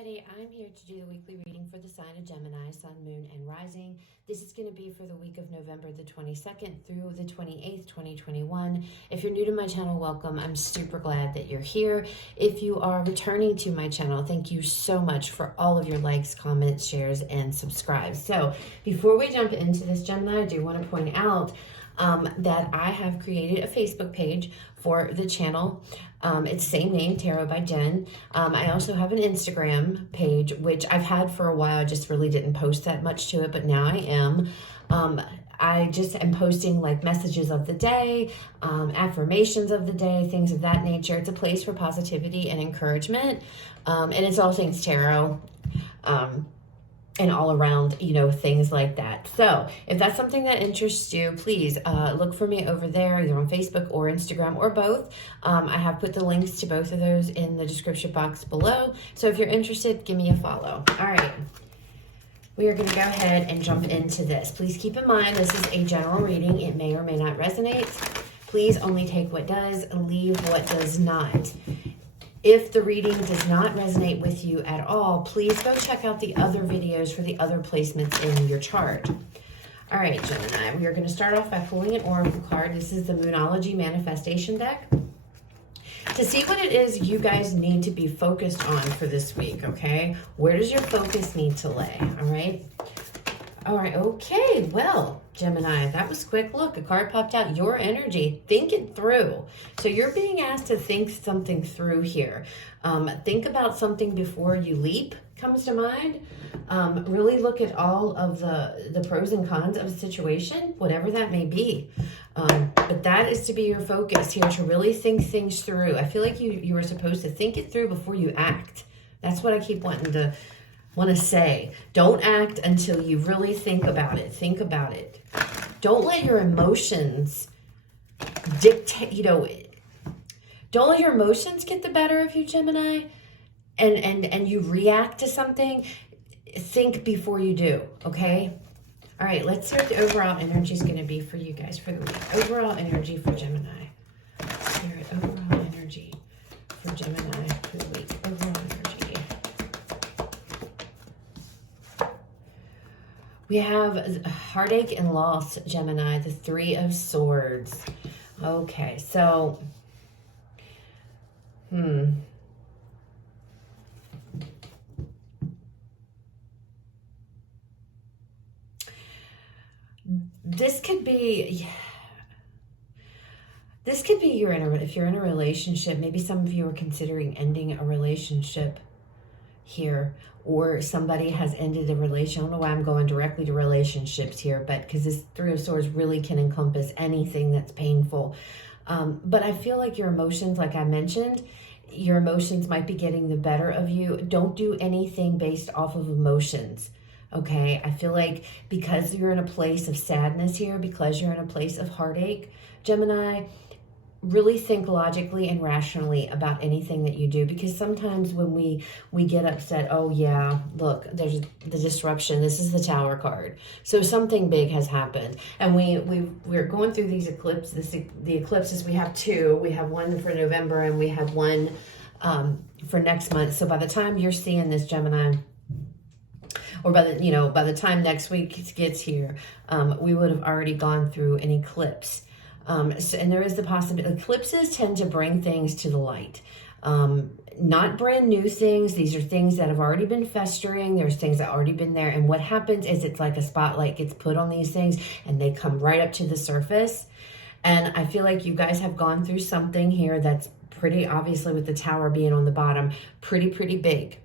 everybody, I'm here to do the weekly reading for the sign of Gemini, Sun, Moon, and Rising. This is going to be for the week of November the 22nd through the 28th, 2021. If you're new to my channel, welcome. I'm super glad that you're here. If you are returning to my channel, thank you so much for all of your likes, comments, shares, and subscribes. So before we jump into this, Gemini, I do want to point out that I have created a Facebook page for the channel. It's same name, Tarot by Jen. I also have an Instagram page, which I've had for a while. I just really didn't post that much to it, but now I am. I just am posting like messages of the day, affirmations of the day, things of that nature. It's a place for positivity and encouragement. And it's all things tarot. And all around, things like that. So if that's something that interests you, please look for me over there, either on Facebook or Instagram or both. I have put the links to both of those in the description box below. So if you're interested, give me a follow. All right. We are going to go ahead and jump into this. Please keep in mind, this is a general reading. It may or may not resonate. Please only take what does, leave what does not. If the reading does not resonate with you at all, please go check out the other videos for the other placements in your chart. All right, Gemini, we are going to start off by pulling an oracle card. This is the Moonology Manifestation deck. To see what it is you guys need to be focused on for this week, okay? Where does your focus need to lay, all right? All right, okay, well, Gemini, that was quick. Look, a card popped out, your energy. Think it through. So you're being asked to think something through here. Think about something before you leap, comes to mind. Really look at all of the pros and cons of a situation, whatever that may be. But that is to be your focus here, to really think things through. I feel like you were supposed to think it through before you act. That's what I keep wanting to say. Don't act until you really think about it. Think about it. Don't let your emotions dictate, don't let your emotions get the better of you, Gemini, and you react to something. Think before you do, okay? All right, let's see what the overall energy is going to be for you guys for the week. Overall energy for Gemini. Spirit, overall energy for Gemini for the week. Overall energy. We have heartache and loss, Gemini, the Three of Swords. Okay, so, This could be if you're in a relationship, maybe some of you are considering ending a relationship here, or somebody has ended a relationship. I don't know why I'm going directly to relationships here, but because this Three of Swords really can encompass anything that's painful. But I feel like your emotions, like I mentioned, your emotions might be getting the better of you. Don't do anything based off of emotions. Okay, I feel like because you're in a place of sadness here, because you're in a place of heartache, Gemini, really think logically and rationally about anything that you do, because sometimes when we get upset, oh yeah, look, there's the disruption. This is the Tower card. So something big has happened, and we're going through these eclipses. The eclipses, we have two. We have one for November and we have one for next month. So by the time you're seeing this, Gemini, or by the time next week gets here, we would have already gone through an eclipse. And there is the possibility, eclipses tend to bring things to the light. Not brand new things. These are things that have already been festering. There's things that already been there. And what happens is it's like a spotlight gets put on these things and they come right up to the surface. And I feel like you guys have gone through something here that's pretty, obviously with the Tower being on the bottom, pretty big.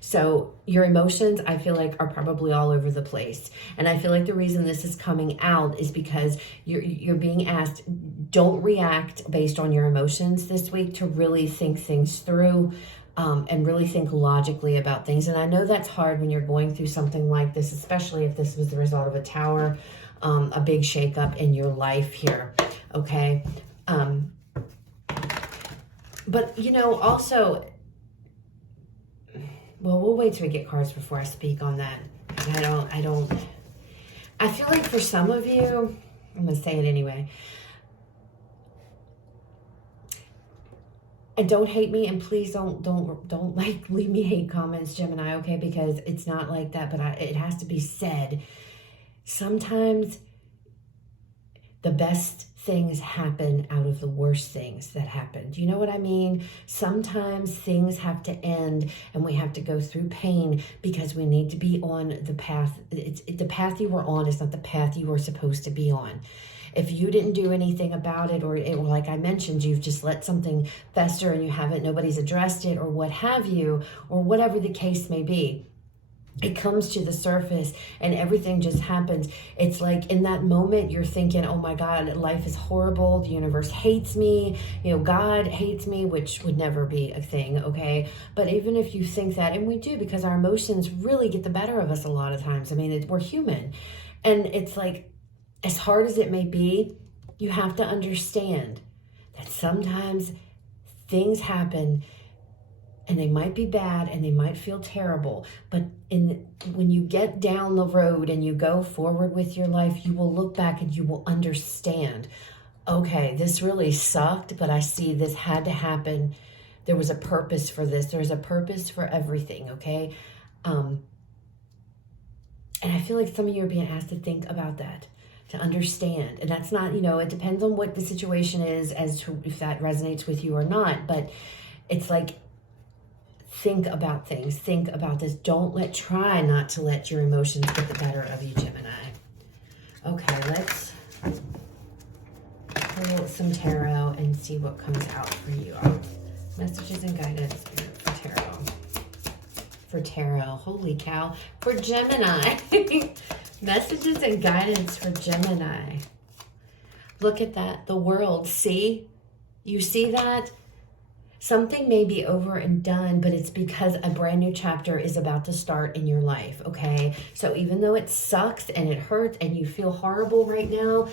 So your emotions, I feel like, are probably all over the place. And I feel like the reason this is coming out is because you're being asked, don't react based on your emotions this week, to really think things through and really think logically about things. And I know that's hard when you're going through something like this, especially if this was the result of a Tower, a big shakeup in your life here, okay? But, also... Well, we'll wait till we get cards before I speak on that. I feel like for some of you, I'm going to say it anyway. And don't hate me, and please don't like leave me hate comments, Gemini, okay? Because it's not like that, but it has to be said. Sometimes the best things happen out of the worst things that happen. Do you know what I mean? Sometimes things have to end and we have to go through pain because we need to be on the path. The path you were on is not the path you were supposed to be on. If you didn't do anything about it, or like I mentioned, you've just let something fester and nobody's addressed it, or what have you, or whatever the case may be, it comes to the surface and everything just happens. It's like in that moment you're thinking, oh my God, life is horrible. The universe hates me. God hates me, which would never be a thing, okay? But even if you think that, and we do, because our emotions really get the better of us a lot of times. I mean, we're human. And it's like, as hard as it may be, you have to understand that sometimes things happen and they might be bad and they might feel terrible, but when you get down the road and you go forward with your life, you will look back and you will understand, okay, this really sucked, but I see this had to happen. There was a purpose for this. There's a purpose for everything, okay? And I feel like some of you are being asked to think about that, to understand. And that's not, it depends on what the situation is as to if that resonates with you or not, but it's like, think about things. Think about this. Try not to let your emotions get the better of you, Gemini. Okay, let's pull some tarot and see what comes out for you. Messages and guidance for tarot. For tarot. Holy cow. For Gemini. Messages and guidance for Gemini. Look at that. The world. See? You see that? Something may be over and done, but it's because a brand new chapter is about to start in your life, okay? So even though it sucks and it hurts and you feel horrible right now,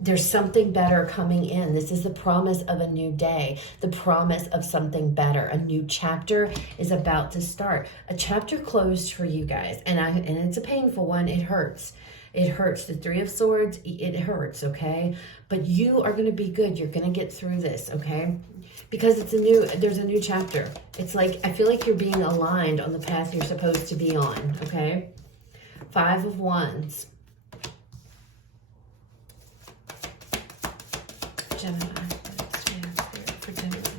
there's something better coming in. This is the promise of a new day, the promise of something better. A new chapter is about to start. A chapter closed for you guys, and it's a painful one. It hurts. It hurts. The Three of Swords, it hurts, okay? But you are going to be good. You're going to get through this, okay? Because there's a new chapter. It's like, I feel like you're being aligned on the path you're supposed to be on, okay? Five of Wands. Gemini. For Gemini.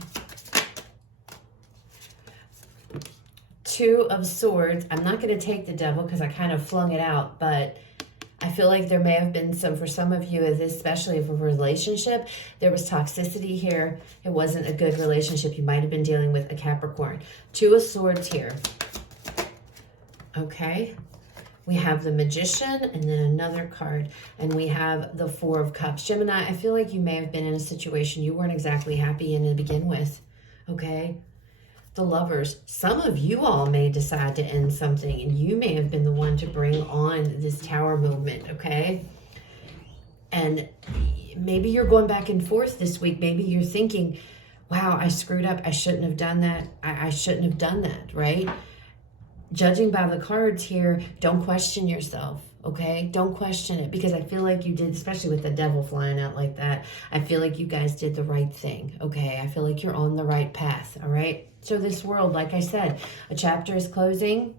Two of Swords. I'm not going to take the Devil because I kind of flung it out, but I feel like there may have been for some of you, especially if a relationship, there was toxicity here. It wasn't a good relationship. You might have been dealing with a Capricorn. Two of Swords here. Okay. We have the Magician and then another card. And we have the Four of Cups. Gemini, I feel like you may have been in a situation you weren't exactly happy in to begin with. Okay. The Lovers. Some of you all may decide to end something, and you may have been the one to bring on this Tower movement, okay? And maybe you're going back and forth this week. Maybe you're thinking, wow, I screwed up. I shouldn't have done that. I shouldn't have done that, right? Judging by the cards here, don't question yourself, okay? Don't question it, because I feel like you did, especially with the Devil flying out like that, I feel like you guys did the right thing, okay? I feel like you're on the right path, all right? So this world, like I said, a chapter is closing.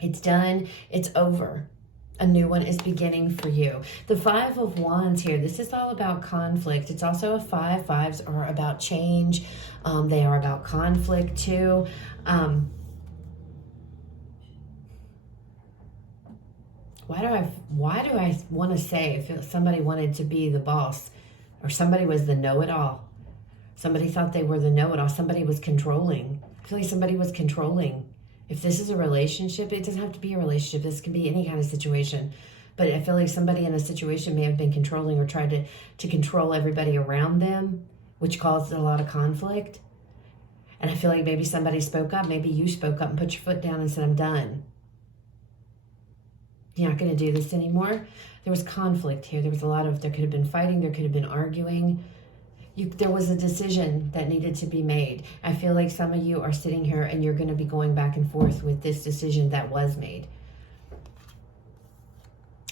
It's done. It's over. A new one is beginning for you. The Five of Wands here, this is all about conflict. It's also a five. Fives are about change. They are about conflict too. Why do I want to say if somebody wanted to be the boss, or somebody was the know-it-all? Somebody thought they were the know-it-all. Somebody was controlling. I feel like somebody was controlling. If this is a relationship, it doesn't have to be a relationship. This can be any kind of situation. But I feel like somebody in a situation may have been controlling or tried to control everybody around them, which caused a lot of conflict. And I feel like maybe somebody spoke up. Maybe you spoke up and put your foot down and said, I'm done. You're not going to do this anymore. There was conflict here. There could have been fighting. There could have been arguing. There was a decision that needed to be made. I feel like some of you are sitting here and you're going to be going back and forth with this decision that was made.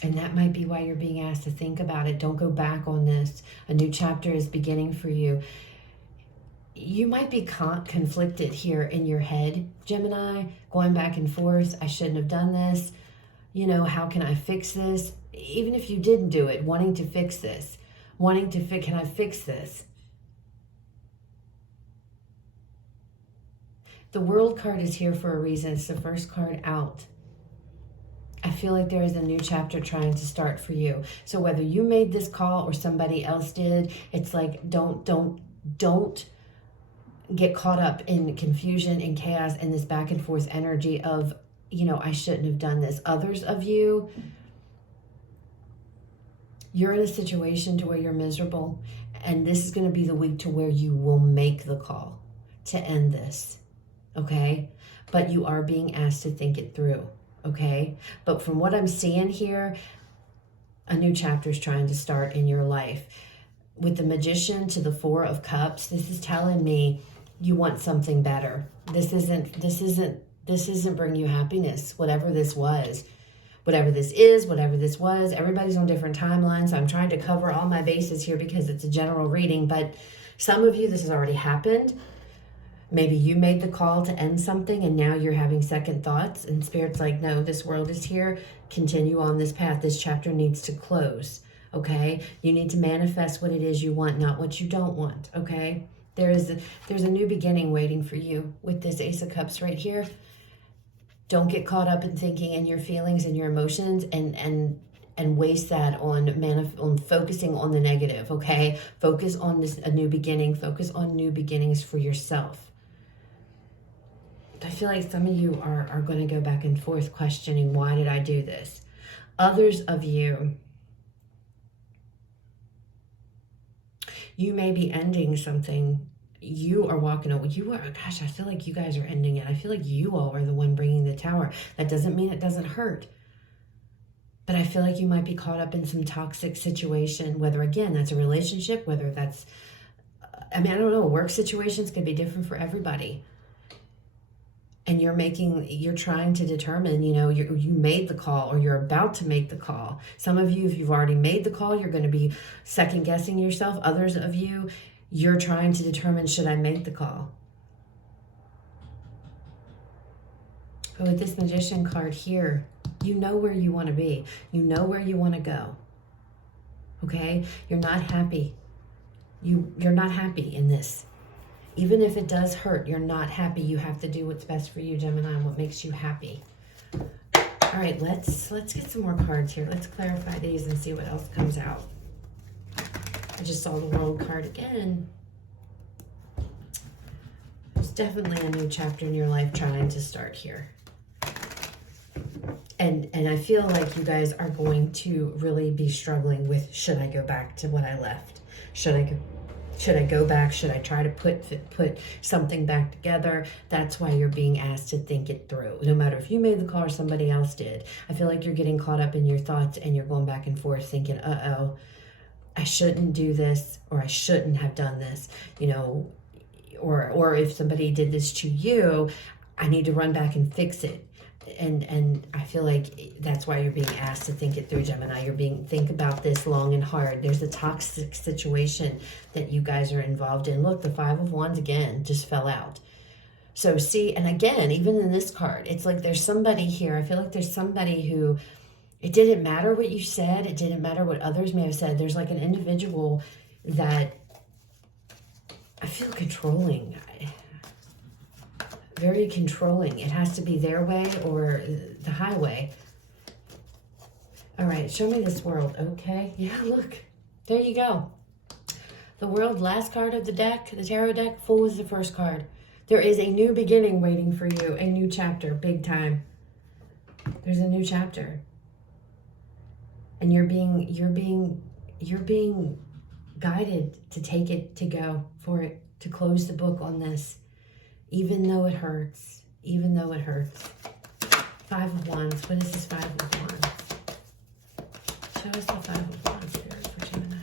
And that might be why you're being asked to think about it. Don't go back on this. A new chapter is beginning for you. you might be conflicted here in your head, Gemini, going back and forth. I shouldn't have done this. You know, how can I fix this? Even if you didn't do it, wanting to fix this, can I fix this? The World card is here for a reason. It's the first card out. I feel like there is a new chapter trying to start for you. So whether you made this call or somebody else did, it's like, don't get caught up in confusion and chaos and this back and forth energy of, you know, I shouldn't have done this. Others of you, you're in a situation to where you're miserable, and this is going to be the week to where you will make the call to end this, okay? But you are being asked to think it through, okay? But from what I'm seeing here, a new chapter is trying to start in your life. With the Magician to the Four of Cups, this is telling me you want something better. This isn't bring you happiness, whatever this was. Whatever this is, whatever this was, everybody's on different timelines. So I'm trying to cover all my bases here because it's a general reading, but some of you, this has already happened. Maybe you made the call to end something and now you're having second thoughts, and Spirit's like, no, this world is here. Continue on this path. This chapter needs to close, okay? You need to manifest what it is you want, not what you don't want, okay? There's a new beginning waiting for you with this Ace of Cups right here. Don't get caught up in thinking and your feelings and your emotions and waste that on focusing on the negative, okay? Focus on a new beginning. Focus on new beginnings for yourself. I feel like some of you are going to go back and forth questioning, why did I do this? Others of you, you may be ending something. You are walking away. Gosh, I feel like you guys are ending it. I feel like you all are the one bringing the tower. That doesn't mean it doesn't hurt. But I feel like you might be caught up in some toxic situation, whether, again, that's a relationship, whether that's, I don't know, work situations could be different for everybody. And you're trying to determine, you know, you made the call or you're about to make the call. Some of you, if you've already made the call, you're going to be second guessing yourself. Others of you, you're trying to determine, should I make the call? But with this Magician card here, you know where you want to be. You know where you want to go. Okay? You're not happy. You're not happy in this. Even if it does hurt, you're not happy. You have to do what's best for you, Gemini, and what makes you happy. All right, let's get some more cards here. Let's clarify these and see what else comes out. I just saw the World card again. There's definitely a new chapter in your life trying to start here. And I feel like you guys are going to really be struggling with, should I go back to what I left? Should I go back? Should I try to put something back together? That's why you're being asked to think it through. No matter if you made the call or somebody else did. I feel like you're getting caught up in your thoughts and you're going back and forth thinking, uh-oh, I shouldn't do this, or I shouldn't have done this, you know, or if somebody did this to you, I need to run back and fix it. And I feel like that's why you're being asked to think it through, Gemini. Think about this long and hard. There's a toxic situation that you guys are involved in. Look, the Five of Wands again just fell out. So see, and again, even in this card, it's like there's somebody here. I feel like there's somebody who, it didn't matter what you said. It didn't matter what others may have said. There's like an individual that I feel controlling. Very controlling. It has to be their way or the highway. All right, show me this World. Okay, yeah, look. There you go. The World, last card of the deck, the tarot deck. Fool is the first card. There is a new beginning waiting for you. A new chapter, big time. There's a new chapter. And you're being guided to take it, to go for it, to close the book on this. Even though it hurts. Even though it hurts. Five of Wands. What is this Five of Wands? Show us the Five of Wands, Spirit, for Gemini.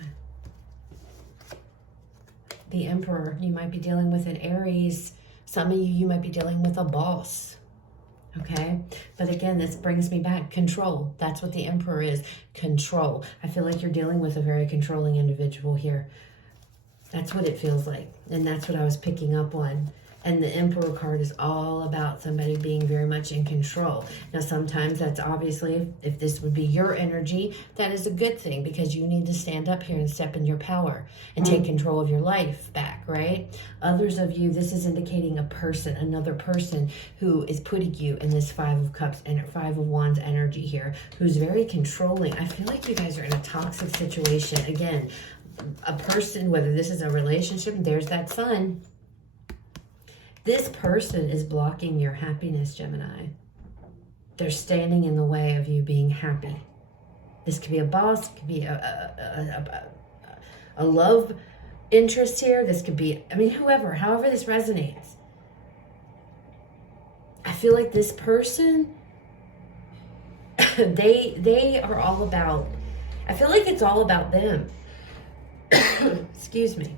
The Emperor. You might be dealing with an Aries. Some of you might be dealing with a boss. Okay? But again, this brings me back. Control. That's what the Emperor is. Control. I feel like you're dealing with a very controlling individual here. That's what it feels like. And that's what I was picking up on. And the Emperor card is all about somebody being very much in control. Now, sometimes that's obviously, if this would be your energy, that is a good thing, because you need to stand up here and step in your power and take control of your life back, right? Others of you, this is indicating a person, another person who is putting you in this Five of Cups and Five of Wands energy here, who's very controlling. I feel like you guys are in a toxic situation. Again, a person, whether this is a relationship, there's that sun. This person is blocking your happiness, Gemini. They're standing in the way of you being happy. This could be a boss, could be a love interest here. This could be, I mean, however this resonates. I feel like this person, they are all about, I feel like it's all about them. Excuse me.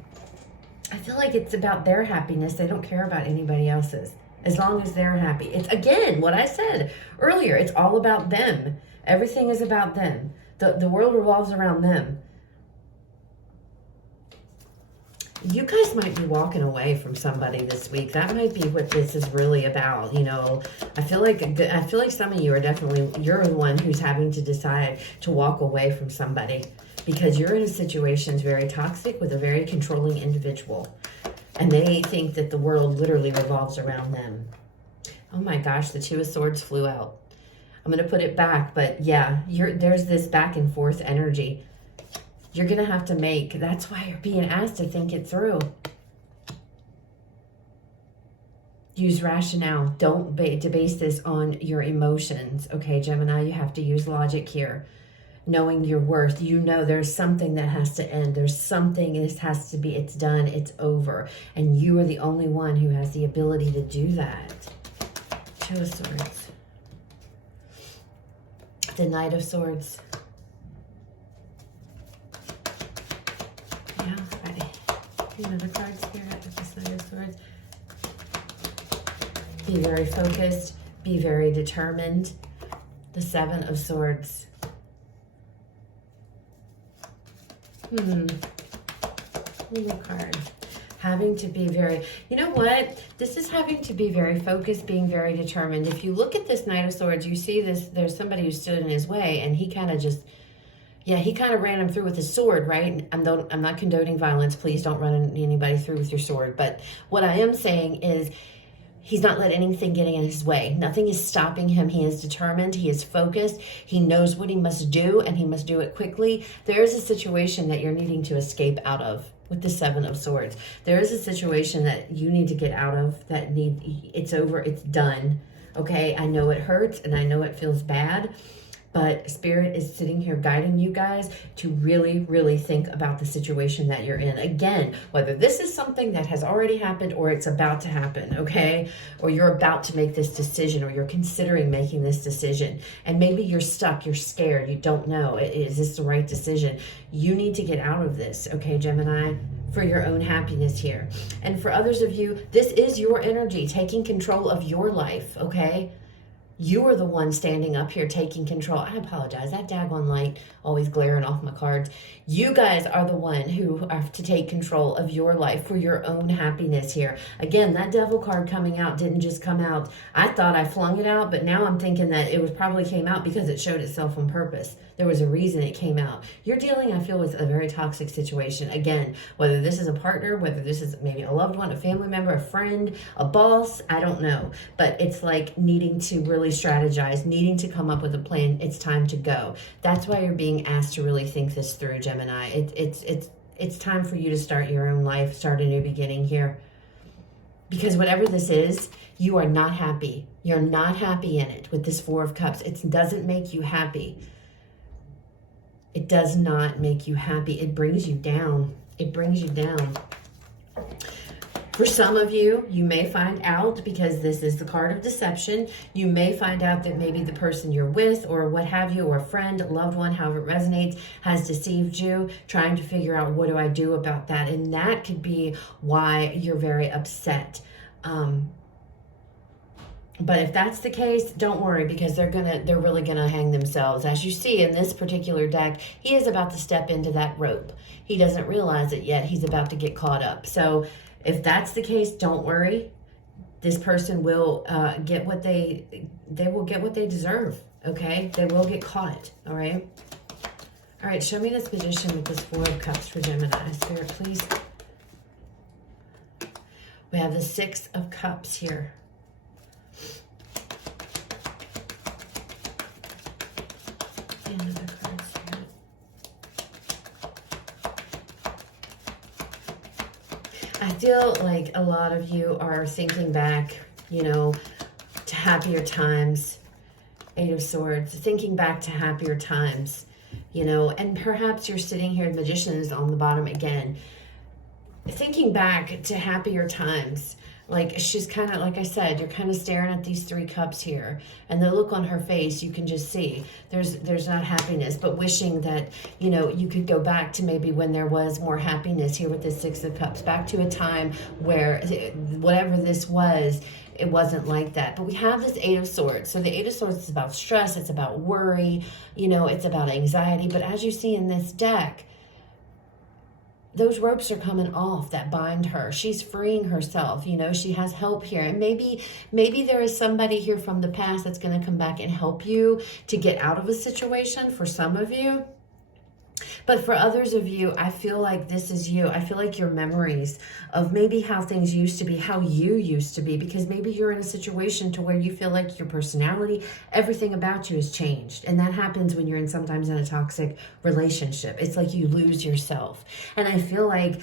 I feel like it's about their happiness. They don't care about anybody else's, as long as they're happy. It's, again, what I said earlier. It's all about them. Everything is about them. The world revolves around them. You guys might be walking away from somebody this week. That might be what this is really about. You know, I feel like some of you are definitely, you're the one who's having to decide to walk away from somebody, because you're in a situation that's very toxic with a very controlling individual. And they think that the world literally revolves around them. Oh my gosh, the Two of Swords flew out. I'm going to put it back, but yeah, there's this back and forth energy. You're going to have to make, that's why you're being asked to think it through. Use rationale. Don't base this on your emotions. Okay, Gemini, you have to use logic here. Knowing your worth, you know there's something that has to end. There's something, this has to be, it's done, it's over. And you are the only one who has the ability to do that. Two of Swords. The Knight of Swords. Yeah, the cards here with this Knight of Swords. Be very focused, be very determined. The Seven of Swords. New card. Having to be very, you know what? This is having to be very focused, being very determined. If you look at this Knight of Swords, you see this, there's somebody who stood in his way, and he kind of just, yeah, he kind of ran him through with his sword, right? I'm not condoning violence. Please don't run anybody through with your sword. But what I am saying is, he's not letting anything get in his way. Nothing is stopping him. He is determined. He is focused. He knows what he must do, and he must do it quickly. There is a situation that you're needing to escape out of with the Seven of Swords. There is a situation that you need to get out of, it's over, it's done. Okay, I know it hurts, and I know it feels bad, but Spirit is sitting here guiding you guys to really, really think about the situation that you're in. Again, whether this is something that has already happened or it's about to happen, okay? Or you're about to make this decision, or you're considering making this decision. And maybe you're stuck, you're scared, you don't know, is this the right decision? You need to get out of this, okay, Gemini? For your own happiness here. And for others of you, this is your energy, taking control of your life, okay? You are the one standing up here taking control. I apologize. That daggone light always glaring off my cards. You guys are the one who have to take control of your life for your own happiness here. Again, that Devil card coming out didn't just come out. I thought I flung it out, but now I'm thinking that it was probably came out because it showed itself on purpose. There was a reason it came out. You're dealing, I feel, with a very toxic situation. Again, whether this is a partner, whether this is maybe a loved one, a family member, a friend, a boss, I don't know. But it's like needing to really strategize, needing to come up with a plan. It's time to go. That's why you're being asked to really think this through, Gemini. It's time for you to start your own life, start a new beginning here. Because whatever this is, you are not happy. You're not happy in it with this Four of Cups. It doesn't make you happy. It does not make you happy. It brings you down. It brings you down. For some of you, you may find out, because this is the card of deception, you may find out that maybe the person you're with or what have you, or a friend, a loved one, however it resonates, has deceived you, trying to figure out, what do I do about that? And that could be why you're very upset. But if that's the case, don't worry, because they're really gonna hang themselves. As you see in this particular deck, he is about to step into that rope. He doesn't realize it yet. He's about to get caught up. So if that's the case, don't worry. This person will get what they will get what they deserve. Okay, they will get caught. All right. All right. Show me this position with this Four of Cups for Gemini. Spirit, please. We have the Six of Cups here. I feel like a lot of you are thinking back, you know, to happier times. Eight of Swords, thinking back to happier times, you know, and perhaps you're sitting here, Magician is on the bottom again, thinking back to happier times. Like, she's kind of, like I said, you're kind of staring at these three cups here, and the look on her face, you can just see there's not happiness, but wishing that, you know, you could go back to maybe when there was more happiness here with the Six of Cups, back to a time where whatever this was, it wasn't like that. But we have this Eight of Swords. So the Eight of Swords is about stress, it's about worry, you know, it's about anxiety. But as you see in this deck, those ropes are coming off that bind her. She's freeing herself. You know, she has help here. And maybe there is somebody here from the past that's going to come back and help you to get out of a situation, for some of you. But for others of you, I feel like this is you. I feel like your memories of maybe how things used to be, how you used to be, because maybe you're in a situation to where you feel like your personality, everything about you has changed. And that happens when you're sometimes in a toxic relationship. It's like you lose yourself. And I feel like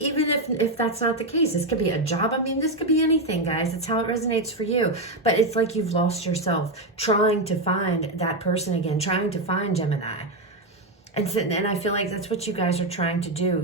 even if that's not the case, this could be a job. I mean, this could be anything, guys. It's how it resonates for you. But it's like you've lost yourself trying to find that person again, trying to find Gemini. And I feel like that's what you guys are trying to do.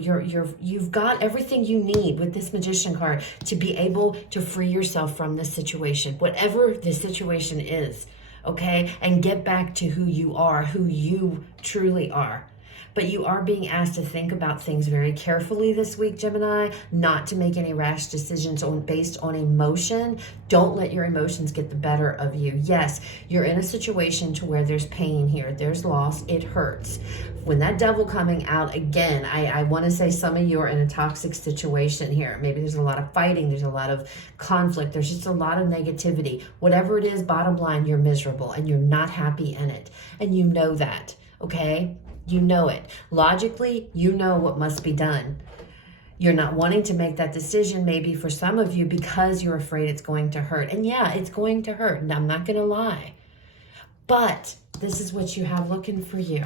You've got everything you need with this Magician card to be able to free yourself from this situation, whatever the situation is, okay? And get back to who you are, who you truly are. But you are being asked to think about things very carefully this week, Gemini, not to make any rash decisions based on emotion. Don't let your emotions get the better of you. Yes, you're in a situation to where there's pain here. There's loss. It hurts. When that devil coming out again, I want to say some of you are in a toxic situation here. Maybe there's a lot of fighting. There's a lot of conflict. There's just a lot of negativity. Whatever it is, bottom line, you're miserable and you're not happy in it. And you know that, okay? You know it. Logically, you know what must be done. You're not wanting to make that decision, maybe for some of you, because you're afraid it's going to hurt. And yeah, it's going to hurt. And I'm not going to lie. But this is what you have looking for you.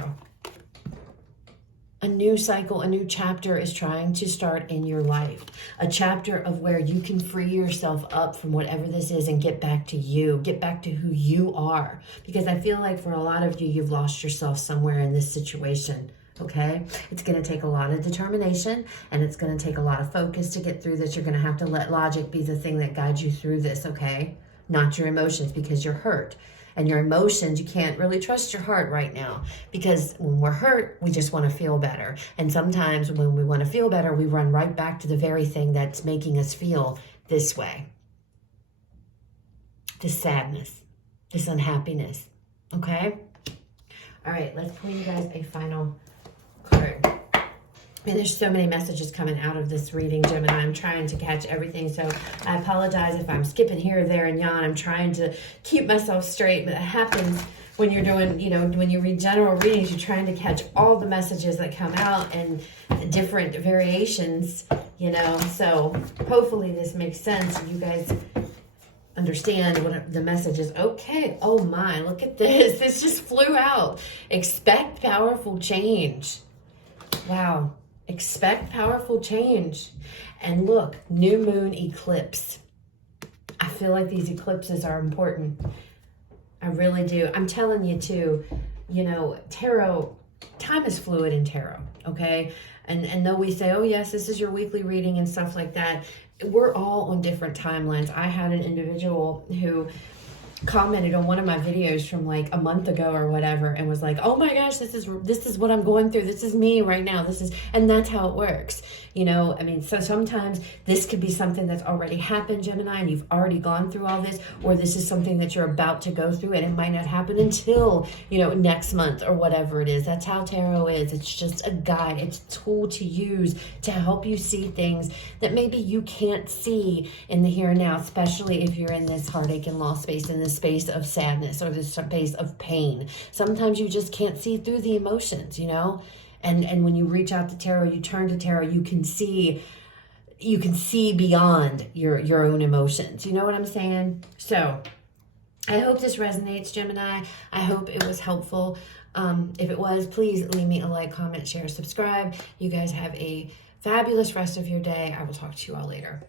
A new cycle, a new chapter is trying to start in your life. A chapter of where you can free yourself up from whatever this is and get back to you. Get back to who you are. Because I feel like for a lot of you, you've lost yourself somewhere in this situation. Okay? It's going to take a lot of determination and it's going to take a lot of focus to get through this. You're going to have to let logic be the thing that guides you through this, okay? Not your emotions, because you're hurt. And your emotions, you can't really trust your heart right now, because when we're hurt, we just want to feel better. And sometimes when we want to feel better, we run right back to the very thing that's making us feel this way. This sadness, this unhappiness, okay? All right, let's pull you guys a final card. And there's so many messages coming out of this reading, Gemini. I'm trying to catch everything, so I apologize if I'm skipping here, there, and yon. I'm trying to keep myself straight, but it happens when you're doing, you know, when you read general readings, you're trying to catch all the messages that come out and different variations, you know. So hopefully this makes sense. You guys understand what the message is. Okay, oh my, look at this. This just flew out. Expect powerful change. Wow. Expect powerful change. And look, new moon eclipse. I feel like these eclipses are important. I really do. I'm telling you too, you know, tarot, time is fluid in tarot, okay? And though we say, oh yes, this is your weekly reading and stuff like that, we're all on different timelines. I had an individual who commented on one of my videos from like a month ago or whatever and was like, oh my gosh, this is what I'm going through. This is me right now. And that's how it works. You know, I mean, so sometimes this could be something that's already happened, Gemini, and you've already gone through all this, or this is something that you're about to go through and it might not happen until, you know, next month or whatever it is. That's how tarot is. It's just a guide. It's a tool to use to help you see things that maybe you can't see in the here and now, especially if you're in this heartache and loss space, in this space of sadness or this space of pain. Sometimes you just can't see through the emotions, you know? And when you reach out to tarot, you turn to tarot, you can see beyond your own emotions. You know what I'm saying? So I hope this resonates, Gemini. I hope it was helpful. If it was, please leave me a like, comment, share, subscribe. You guys have a fabulous rest of your day. I will talk to you all later.